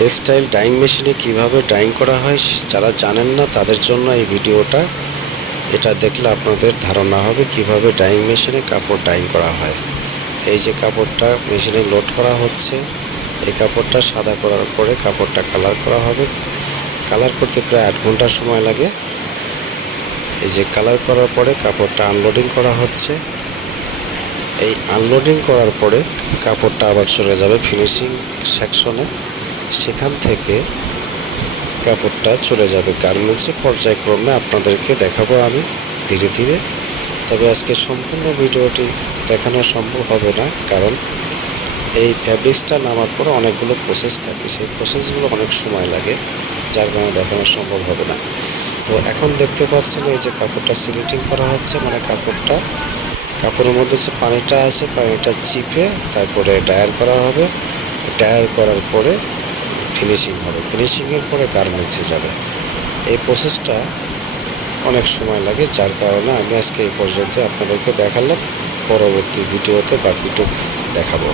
Textile dyeing মেশিনে কিভাবে dyeing করা হয় যারা জানেন না তাদের জন্য এই ভিডিওটা। এটা দেখলে আপনাদের ধারণা হবে কিভাবে ডাইং মেশিনে কাপড় ডাইং করা হয়। এই যে কাপড়টা মেশিনে লোড করা হচ্ছে, এই কাপড়টা সাদা করার পরে কাপড়টা কালার করা হবে। কালার করতে প্রায় 8 ঘন্টা সময় লাগে। এই যে কালার করার পরে কাপড়টা আনলোডিং করা হচ্ছে। এই আনলোডিং করার পরে কাপড়টা আবার চলে যাবে ফিনিশিং সেকশনে। সেখান থেকে কাপড়টা চলে যাবে গার্মেন্টসে। পর্যায়ক্রমে আপনাদেরকে দেখাবো আমি ধীরে ধীরে। তবে আজকে সম্পূর্ণ ভিডিওটি দেখানো সম্ভব হবে না, কারণ এই ফ্যাব্রিক্সটা নামার পরে অনেকগুলো প্রসেস থাকে, সেই প্রসেসগুলো অনেক সময় লাগে, যার কারণে দেখানো সম্ভব হবে না। তো এখন দেখতে পাচ্ছেন এই যে কাপড়টা সিলেটিং করা হচ্ছে, মানে কাপড়ের মধ্যে যে পানিটা আছে পানিটা চিপে তারপরে ডায়ার করা হবে। ডায়ার করার পরে ফিনিশিং হবে, ফিনিশিংয়ের পরে গার্মেন্টসে যাবে। এই প্রসেসটা অনেক সময় লাগে, যার কারণে আমি আজকে এই পর্যন্ত আপনাদেরকে দেখালাম। পরবর্তী ভিডিওতে বাকিটুকু দেখাবো।